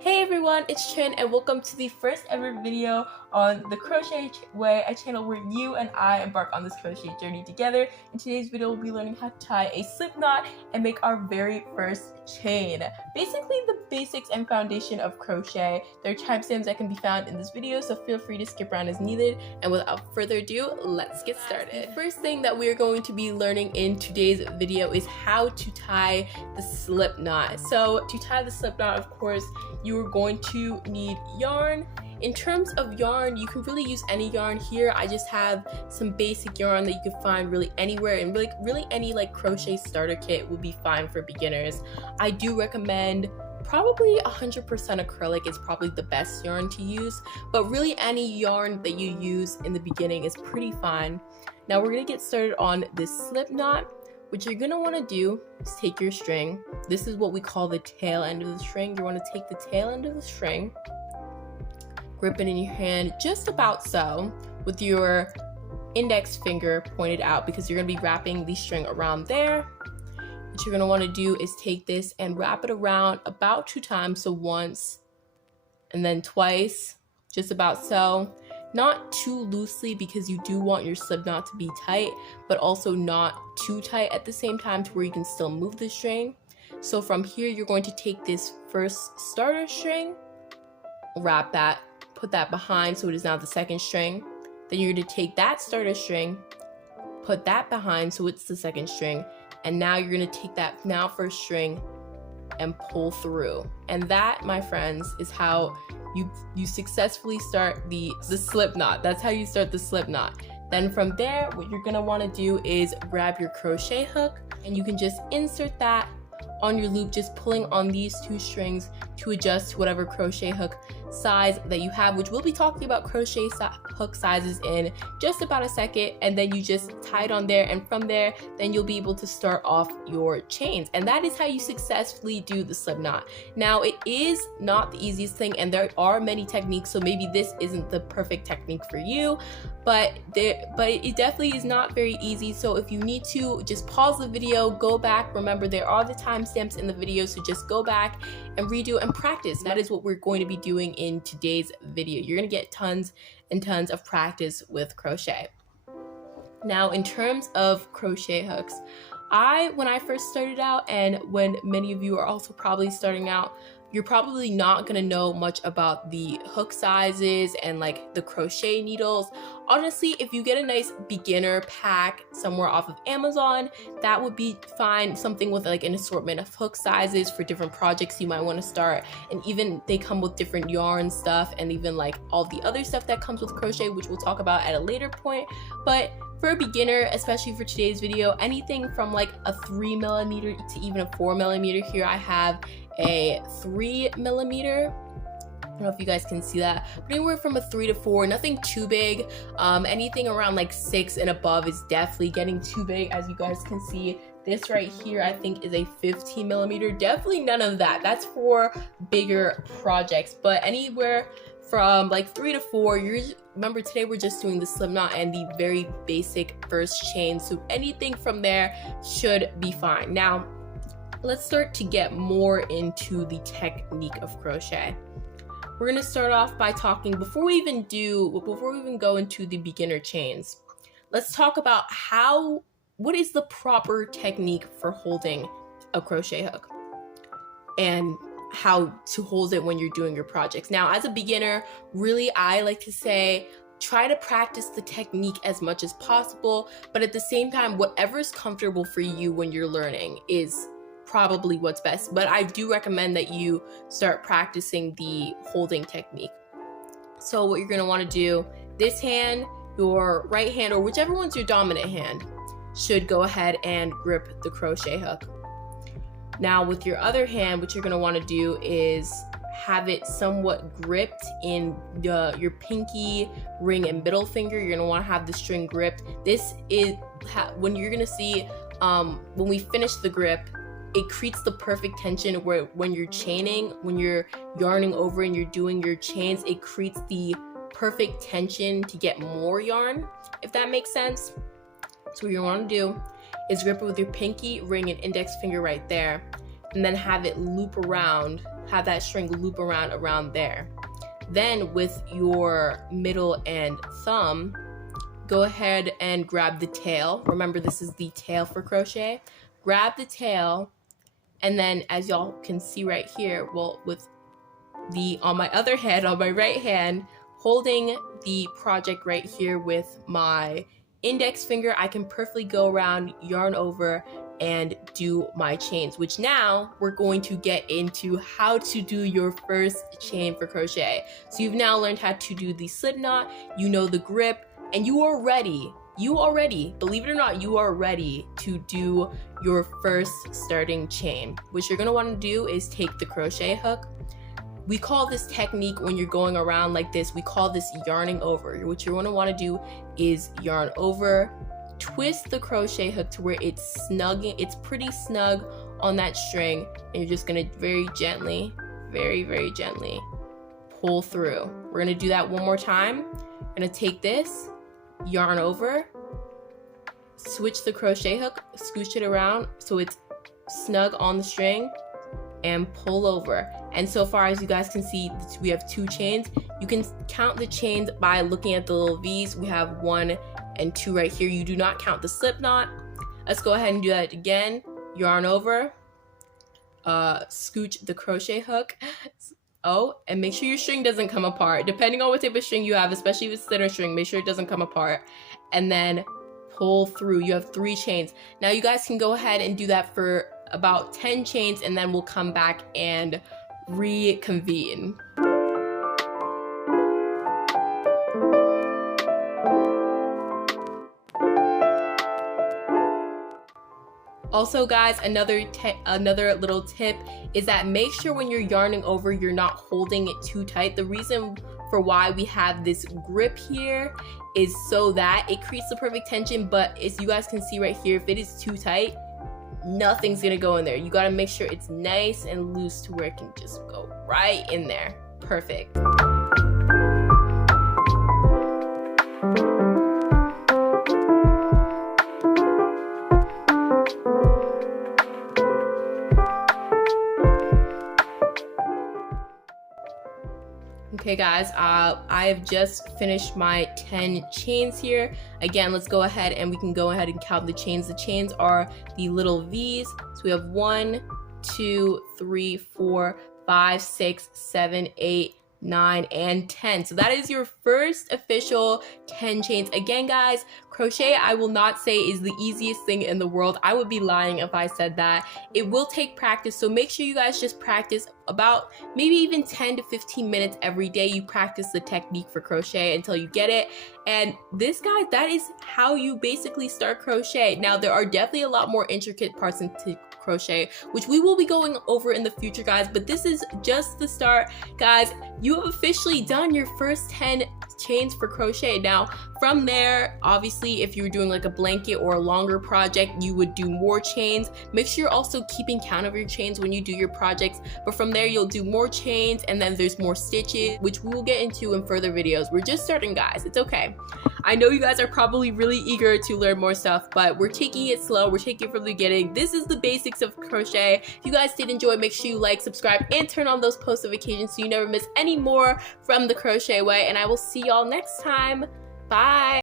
Hey everyone, it's Chin and welcome to the first ever video on the Crochet Way, a channel where you and I embark on this crochet journey together. In today's video, we'll be learning how to tie a slip knot and make our very first chain. Basically the basics and foundation of crochet. There are timestamps that can be found in this video, so feel free to skip around as needed. And without further ado, let's get started. The first thing that we are going to be learning in today's video is how to tie the slip knot. So to tie the slip knot, of course, you are going to need yarn. In terms of yarn, you can really use any yarn here. I just have some basic yarn that you can find really anywhere, and really any like crochet starter kit will be fine for beginners. I do recommend probably 100% acrylic is probably the best yarn to use, but really any yarn that you use in the beginning is pretty fine. Now we're gonna get started on this slip knot. What you're gonna wanna do is take your string. This is what we call the tail end of the string. You wanna take the tail end of the string, grip it in your hand just about so, with your index finger pointed out because you're gonna be wrapping the string around there. What you're gonna wanna do is take this and wrap it around about 2 times, so once and then twice, just about so. Not too loosely because you do want your slip knot to be tight, but also not too tight at the same time to where you can still move the string. So from here, you're going to take this first starter string, wrap that, put that behind so it is now the second string. Then you're going to take that starter string, put that behind so it's the second string, and now you're going to take that now first string and pull through. And that, my friends, is how you successfully start the slip knot. That's how you start the slip knot. Then from there, what you're gonna wanna do is grab your crochet hook, and you can just insert that on your loop, just pulling on these 2 strings to adjust to whatever crochet hook size that you have, which we'll be talking about crochet hook sizes in just about a second. And then you just tie it on there, and from there then you'll be able to start off your chains. And that is how you successfully do the slip knot. Now it is not the easiest thing, and there are many techniques, so maybe this isn't the perfect technique for you, but it definitely is not very easy. So if you need to, just pause the video, go back. Remember, there are the timestamps in the video, so just go back and redo and practice. That is what we're going to be doing in today's video. You're gonna get tons and tons of practice with crochet. Now, in terms of crochet hooks, when I first started out, and when many of you are also probably starting out, you're probably not gonna know much about the hook sizes and like the crochet needles. Honestly, if you get a nice beginner pack somewhere off of Amazon, that would be fine. Something with like an assortment of hook sizes for different projects you might want to start. And even they come with different yarn stuff, and even like all the other stuff that comes with crochet, which we'll talk about at a later point. But for a beginner, especially for today's video, anything from like a 3mm to even a 4mm. Here I have a 3mm. I don't know if you guys can see that, but anywhere from a 3 to 4, nothing too big. Anything around like 6 and above is definitely getting too big. As you guys can see, this right here I think is a 15mm. Definitely none of that. That's for bigger projects, but anywhere from like 3 to 4, remember today we're just doing the slip knot and the very basic first chain, so anything from there should be fine. Now let's start to get more into the technique of crochet. We're gonna start off by talking, before we even go into the beginner chains, let's talk about what is the proper technique for holding a crochet hook and how to hold it when you're doing your projects. Now, as a beginner, really, I like to say, try to practice the technique as much as possible, but at the same time, whatever's comfortable for you when you're learning is probably what's best. But I do recommend that you start practicing the holding technique. So what you're gonna wanna do, this hand, your right hand, or whichever one's your dominant hand, should go ahead and grip the crochet hook. Now with your other hand, what you're gonna wanna do is have it somewhat gripped in your pinky, ring, and middle finger. You're gonna wanna have the string gripped. This is when you're gonna see, when we finish the grip, it creates the perfect tension where when you're chaining, when you're yarning over and you're doing your chains, it creates the perfect tension to get more yarn, if that makes sense. So what you want to do is grip it with your pinky, ring, and index finger right there. and then have it loop around, have that string loop around there. Then with your middle and thumb, go ahead and grab the tail. Remember, this is the tail for crochet. Grab the tail, and then as y'all can see right here, well, with on my other hand, on my right hand, holding the project right here with my index finger, I can perfectly go around, yarn over, and do my chains, which now we're going to get into how to do your first chain for crochet. So you've now learned how to do the slip knot, you know the grip, and you are ready, believe it or not, you are ready to do your first starting chain. What you're gonna wanna do is take the crochet hook. We call this technique, when you're going around like this, we call this yarning over. What you're gonna wanna do is yarn over, twist the crochet hook to where it's pretty snug on that string, and you're just gonna very gently, very gently pull through. We're gonna do that one more time. I'm gonna take this, yarn over, switch the crochet hook, scooch it around so it's snug on the string, and pull over. And so far, as you guys can see, we have 2 chains. You can count the chains by looking at the little V's. We have 1 and 2 right here. You do not count the slip knot. Let's go ahead and do that again. Yarn over, scooch the crochet hook, and make sure your string doesn't come apart. Depending on what type of string you have, especially if it's thinner string, make sure it doesn't come apart. And then pull through. You have 3 chains. Now you guys can go ahead and do that for about 10 chains, and then we'll come back and reconvene. Also guys, another little tip is that make sure when you're yarning over, you're not holding it too tight. The reason for why we have this grip here is so that it creates the perfect tension, but as you guys can see right here, if it is too tight, nothing's gonna go in there. You gotta make sure it's nice and loose to where it can just go right in there. Perfect. Okay guys, I have just finished my 10 chains here. Again, let's go ahead and we can go ahead and count the chains. The chains are the little V's. So we have 1, 2, 3, 4, 5, 6, 7, 8, 9, and 10. So that is your first official 10 chains. Again guys, crochet, I will not say is the easiest thing in the world. I would be lying if I said that. It will take practice, so make sure you guys just practice about maybe even 10 to 15 minutes every day. You practice the technique for crochet until you get it. And this, guys, that is how you basically start crochet. Now there are definitely a lot more intricate parts into crochet, which we will be going over in the future, guys, but this is just the start. Guys, you have officially done your first 10 chains for crochet. Now from there, obviously if you're doing like a blanket or a longer project, you would do more chains. Make sure you're also keeping count of your chains when you do your projects, but from there you'll do more chains, and then there's more stitches, which we will get into in further videos. We're just starting, guys. It's okay. I know you guys are probably really eager to learn more stuff, but we're taking it slow. We're taking it from the beginning. This is the basics of crochet. If you guys did enjoy, make sure you like, subscribe, and turn on those post notifications so you never miss any more from the Crochet Way, and I will see y'all next time. Bye.